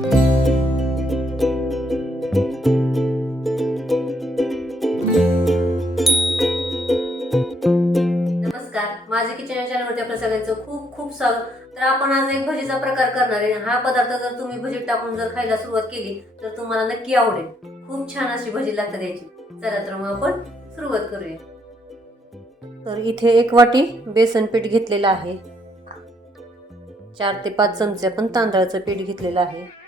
नमस्कार. माझे किचन चॅनलवरती आपल्या सगळ्यांचं खूप खूप स्वागत. तर आपण आज एक भजीचा प्रकार करणार आहे. हा पदार्थ जर तुम्ही भजीत टाकून जर खायला सुरुवात केली तर तुम्हाला नक्की आवडेल. खूप छान अशी भजी लागतात याची. चला तर मग आपण सुरुवात करूया. तर इथे एक वाटी बेसन पीठ घेतलेलं आहे. चार ते पाच चमचे आपण तांदळाचं पीठ घेतलेलं आहे.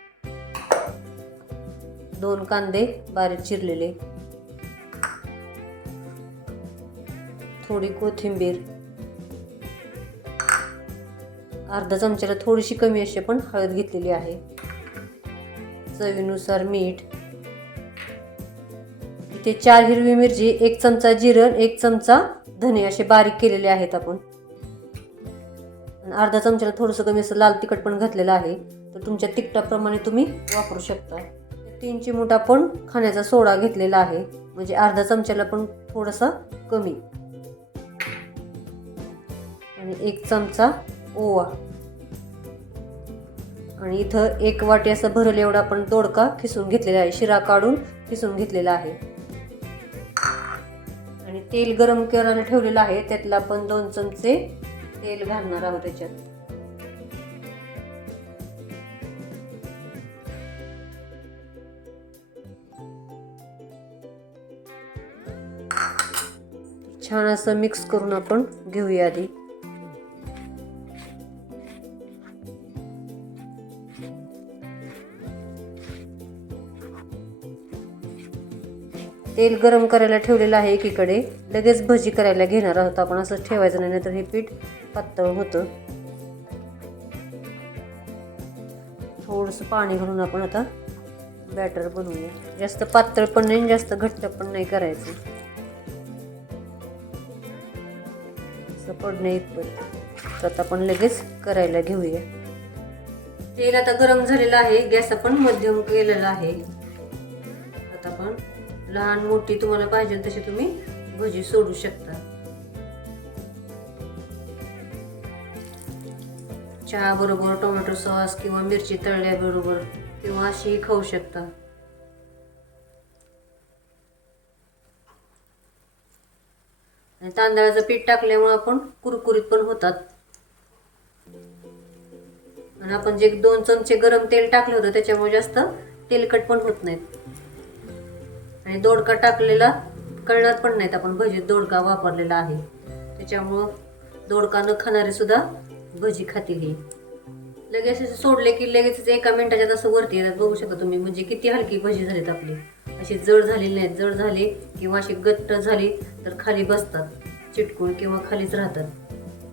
दोन कांदे बारीक चिरलेले. थोडी कोथिंबीर. अर्धा चमच्याला थोडीशी कमी अशी पण हळद घेतलेली आहे. चवीनुसार मीठ. इथे चार हिरवी मिरची एक चमचा जिरं एक चमचा धने असे बारीक केलेले आहेत आपण. आणि अर्धा चमच्याला थोडंसं कमी असं लाल तिखट पण घातलेलं आहे. तर तुमच्या तिखटाप्रमाणे तुम्ही वापरू शकता. तीन चिमूट आपण खाण्याचा सोडा घेतलेला आहे. म्हणजे अर्धा चमच्याला पण थोडासा कमी. आणि एक चमचा ओवा. आणि इथं एक वाटी असं भरल एवढा आपण दोडका खिसून घेतलेला आहे. शिरा काढून खिसून घेतलेला आहे. आणि तेल गरम करायला ठेवलेलं आहे. त्यातलं आपण दोन चमचे तेल घालणार आहोत त्याच्यात. छान असं मिक्स करून आपण घेऊया आधी. तेल गरम करायला ठेवलेलं आहे एकीकडे. लगेच भजी करायला घेणार आहोत आपण. असं ठेवायचं नाही नाहीतर हे पीठ पातळ होतं. थोडंसं पाणी घालून आपण आता बॅटर बनवूया. जास्त पातळ पण नाही जास्त घट्ट पण नाही करायचं. पडणे इतपत तर आता आपण लगेच करायला घेऊया. तेल आता गरम झालेलं आहे. गॅस आपण मध्यम केलेला आहे. आता आपण लहान मोठी तुम्हाला पाहिजे तशी तुम्ही भजी सोडू शकता. चहा बरोबर टोमॅटो सॉस किंवा मिरची तळल्याबरोबर किंवा अशीही खाऊ शकता. आणि तांदळाचं पीठ टाकल्यामुळे आपण कुरकुरीत पण होतात. आणि आपण जे दोन चमचे गरम तेल टाकलं होतं त्याच्यामुळे जास्त तेलकट पण होत नाहीत. आणि दोडका टाकलेला कळणार पण नाहीत आपण भजीत दोडका वापरलेला आहे. त्याच्यामुळं दोडका न खाणारे सुद्धा भजी खातील ही. लगेच सोडले की लगेच एका मिनिटाच्या असं वरती येतात बघू शकता तुम्ही म्हणजे किती हलकी भजी झालीत आपली. अशी जड झालेली नाहीत. जड झाली किंवा अशी गट्ट झाली तर खाली बसतात. चिटकून किंवा खालीच राहतात.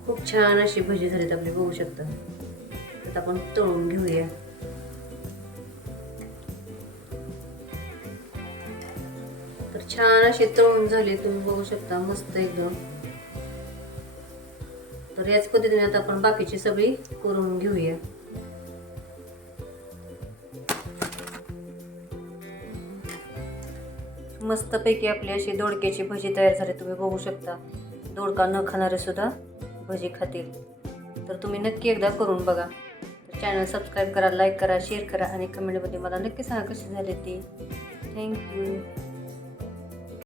खूप छान अशी भजी झालीत आपली बघू शकता. आता आपण तळून घेऊया. तर छान असे तळून झाले तुम्ही बघू शकता मस्त एकदम. तर याच पद्धतीने आता आपण बाकीची सगळी करून घेऊया. मस्तपैकी आपली अशी दोडक्याची भजी तयार झाली तुम्ही बघू शकता. दोडका न खाणारे सुद्धा भजी खातील. तर तुम्ही नक्की एकदा करून बघा. तर चॅनल सबस्क्राईब करा लाईक करा शेअर करा आणि कमेंटमध्ये मला नक्की सांगा कशी झाली ती. थँक्यू